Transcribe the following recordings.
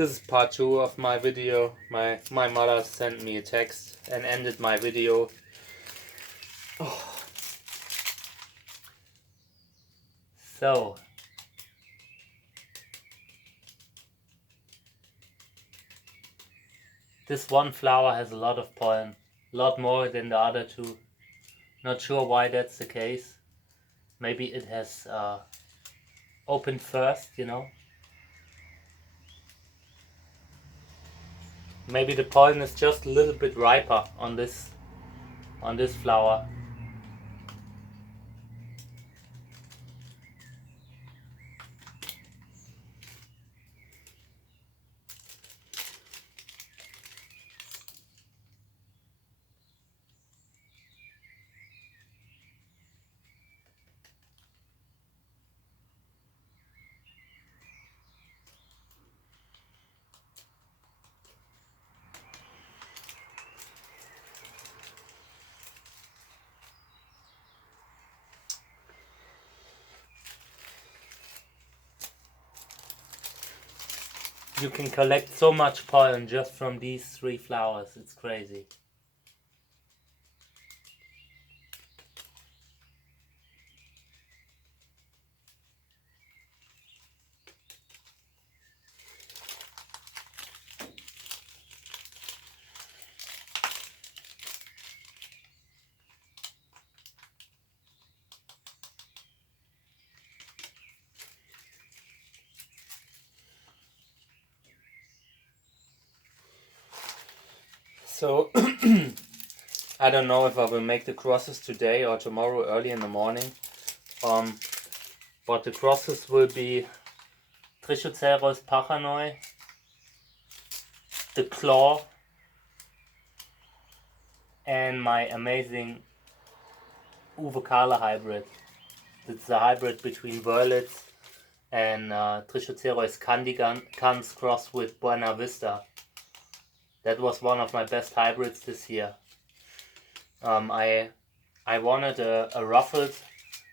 This is part 2 of my video. My mother sent me a text and ended my video. Oh. So, this one flower has a lot of pollen, a lot more than the other two. Not sure why that's the case. Maybe it has opened first, you know. Maybe the pollen is just a little bit riper on this flower. You can collect so much pollen just from these 3 flowers. It's crazy. So, I don't know if I will make the crosses today or tomorrow early in the morning. But the crosses will be Trichocereus pachanoi, the claw, and my amazing Uvocala hybrid. It's a hybrid between Wurlitz and Trichocereus candicans crossed with Buena Vista. That was one of my best hybrids this year. I wanted a ruffled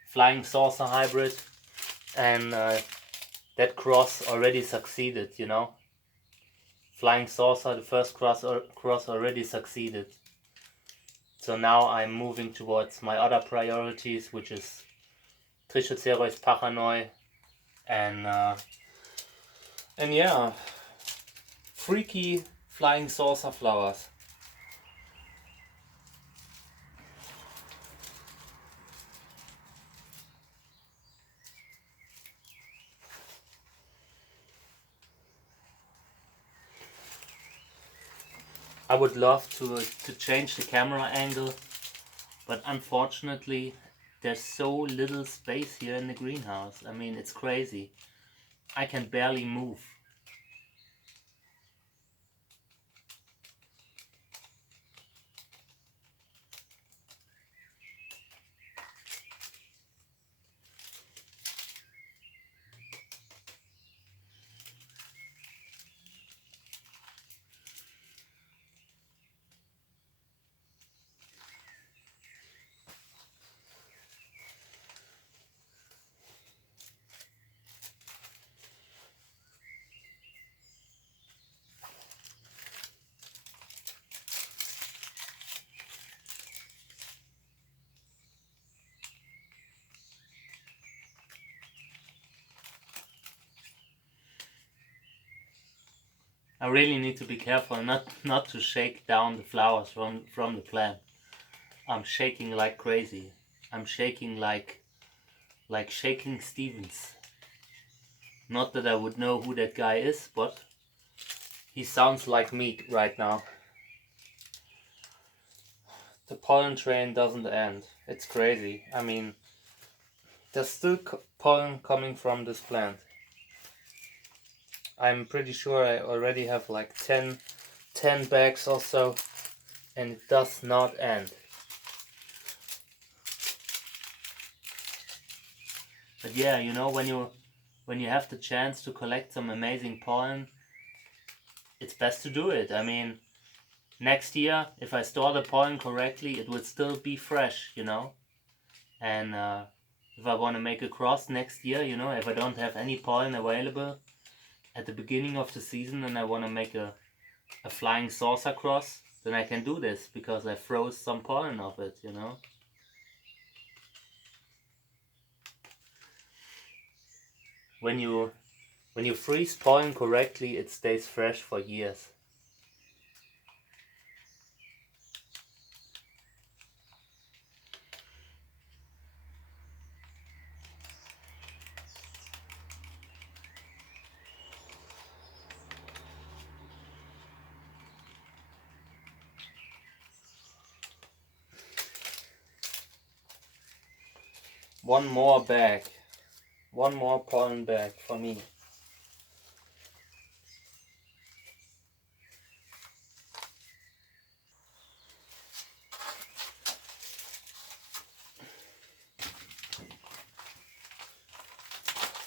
flying saucer hybrid, and that cross already succeeded, you know. Flying saucer, the first cross already succeeded. So now I'm moving towards my other priorities, which is Trichocereus pachanoi and yeah, freaky flying saucer flowers. I would love to change the camera angle, but unfortunately there's so little space here in the greenhouse. I mean, it's crazy. I can barely move. I really need to be careful not to shake down the flowers from the plant. I'm shaking like crazy. I'm shaking like Shaking Stevens. Not that I would know who that guy is, but he sounds like me right now. The pollen train doesn't end. It's crazy. I mean, there's still pollen coming from this plant. I'm pretty sure I already have like 10 bags or so, and it does not end. But yeah, you know, when you have the chance to collect some amazing pollen, it's best to do it. I mean, next year, if I store the pollen correctly, it will still be fresh, you know. And if I want to make a cross next year, you know, if I don't have any pollen available, at the beginning of the season and I want to make a flying saucer cross, then I can do this because I froze some pollen of it, you know. When you freeze pollen correctly, it stays fresh for years. One more bag. One more pollen bag for me.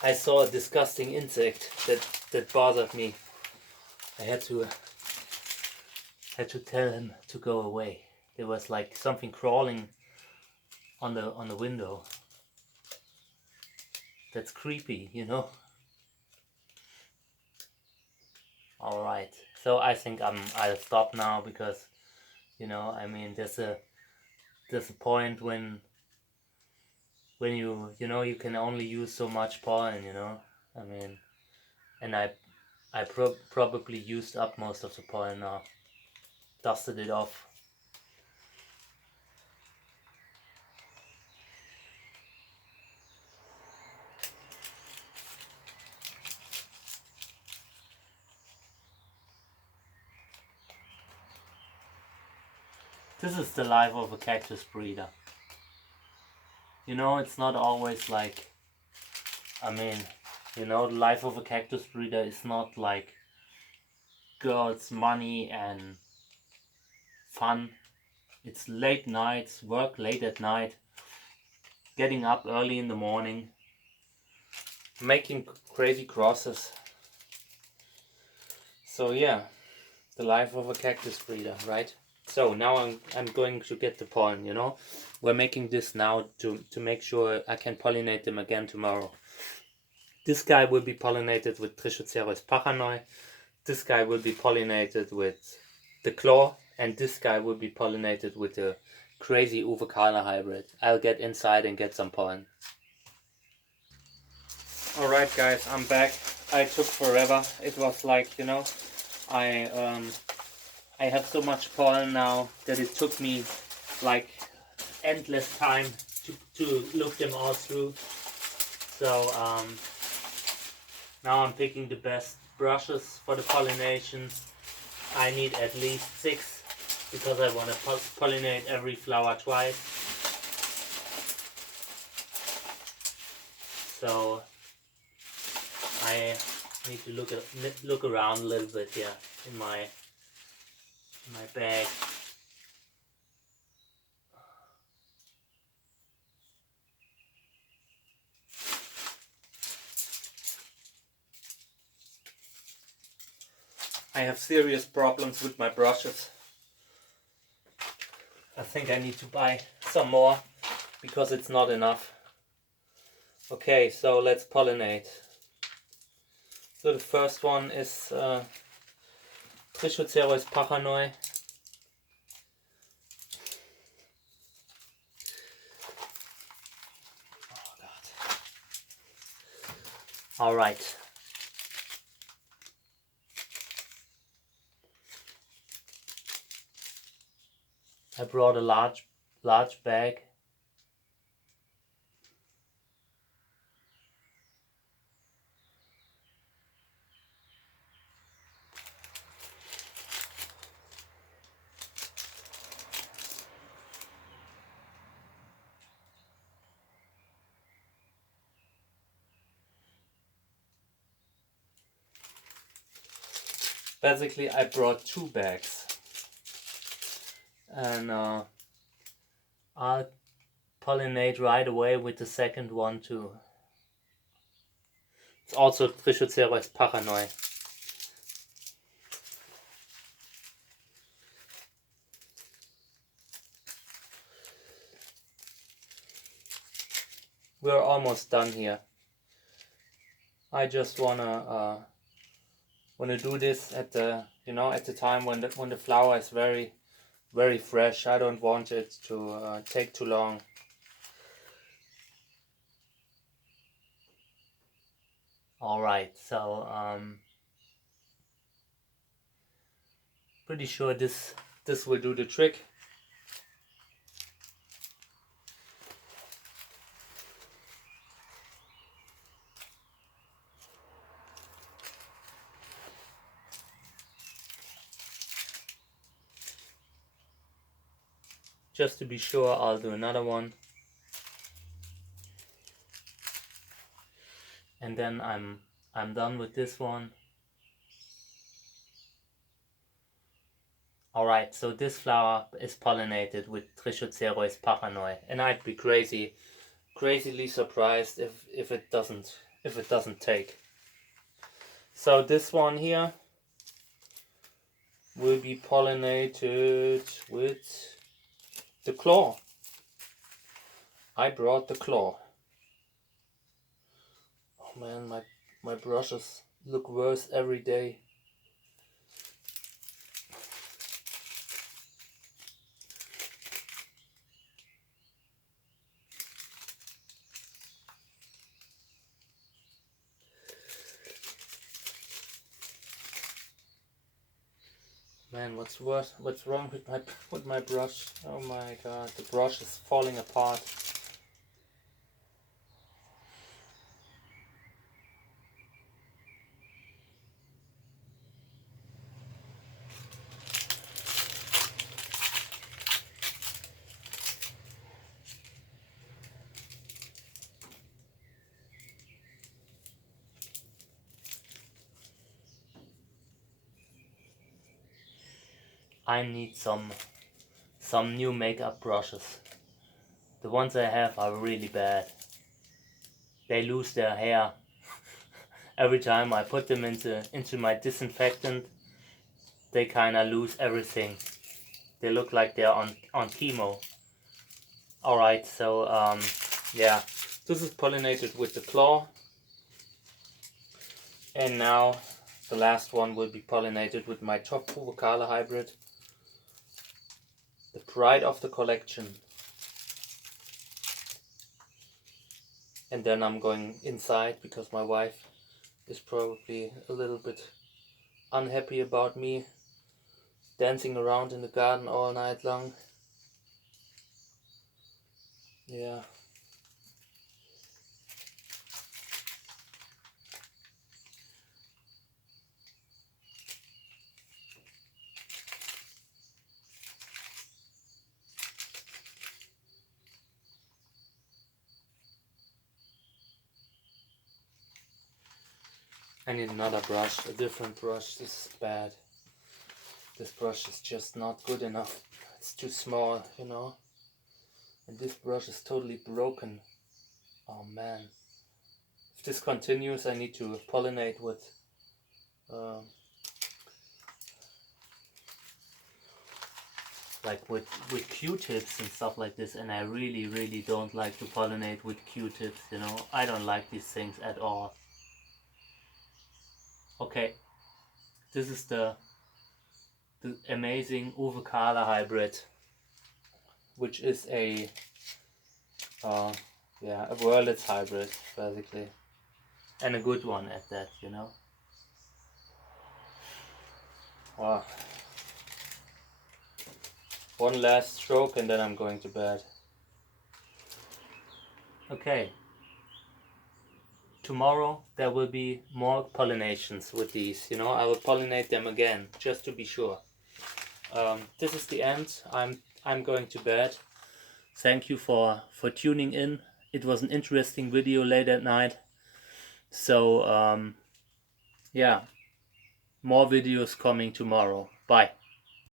I saw a disgusting insect that bothered me. I had to tell him to go away. There was like something crawling on the window. That's creepy, you know. All right, so I think I'll stop now because, you know, I mean, there's a point when you know you can only use so much pollen, you know. I mean, and I probably used up most of the pollen now. Dusted it off. This is the life of a cactus breeder. You know, it's not always like, I mean, you know, the life of a cactus breeder is not like girls, money and fun. It's late nights, work late at night, getting up early in the morning, making crazy crosses. So yeah, the life of a cactus breeder, right? So now I'm going to get the pollen, you know. We're making this now to make sure I can pollinate them again tomorrow. This guy will be pollinated with Trichocereus pachanoi. This guy will be pollinated with the claw, and this guy will be pollinated with the crazy Uvacana hybrid. I'll get inside and get some pollen. Alright guys, I'm back. I took forever. It was like, you know, I have so much pollen now that it took me like endless time to look them all through. So now I'm picking the best brushes for the pollination. I need at least 6 because I want to pollinate every flower twice. So I need to look around a little bit here in my bag. I have serious problems with my brushes. I think I need to buy some more because it's not enough. Okay, so let's pollinate. So the first one is Trichocereus pachanoi. Oh God. All right. I brought a large bag. Basically, I brought 2 bags, and I'll pollinate right away with the second one too. It's also Trichocereus pachanoi. We're almost done here. I just wanna want to do this at the, you know, at the time when the flower is very, very fresh. I don't want it to take too long. All right, so pretty sure this will do the trick. Just to be sure, I'll do another one. And then I'm done with this one. Alright, so this flower is pollinated with Trichocereus paranoid, and I'd be crazily surprised if it doesn't take. So this one here will be pollinated with the claw. I brought the claw. Oh man, my brushes look worse every day. Man, what's wrong with my brush? Oh my god, the brush is falling apart. I need some new makeup brushes. The ones I have are really bad. They lose their hair every time I put them into my disinfectant. They kinda lose everything. They look like they're on chemo. Alright, so yeah, this is pollinated with the claw. And now the last one will be pollinated with my top Provocale hybrid. The pride of the collection. And then I'm going inside because my wife is probably a little bit unhappy about me dancing around in the garden all night long. Yeah. I need another brush, a different brush. This is bad. This brush is just not good enough. It's too small, you know. And this brush is totally broken. Oh man. If this continues, I need to pollinate with like with Q-tips and stuff like this, and I really don't like to pollinate with Q-tips, you know. I don't like these things at all. Okay, this is the amazing Uvocala hybrid, which is a Wurlitz hybrid basically, and a good one at that, you know. One last stroke and then I'm going to bed. Okay. Tomorrow there will be more pollinations with these, you know. I will pollinate them again just to be sure. This is the end. I'm going to bed. Thank you for tuning in. It was an interesting video late at night. So yeah, more videos coming tomorrow. Bye.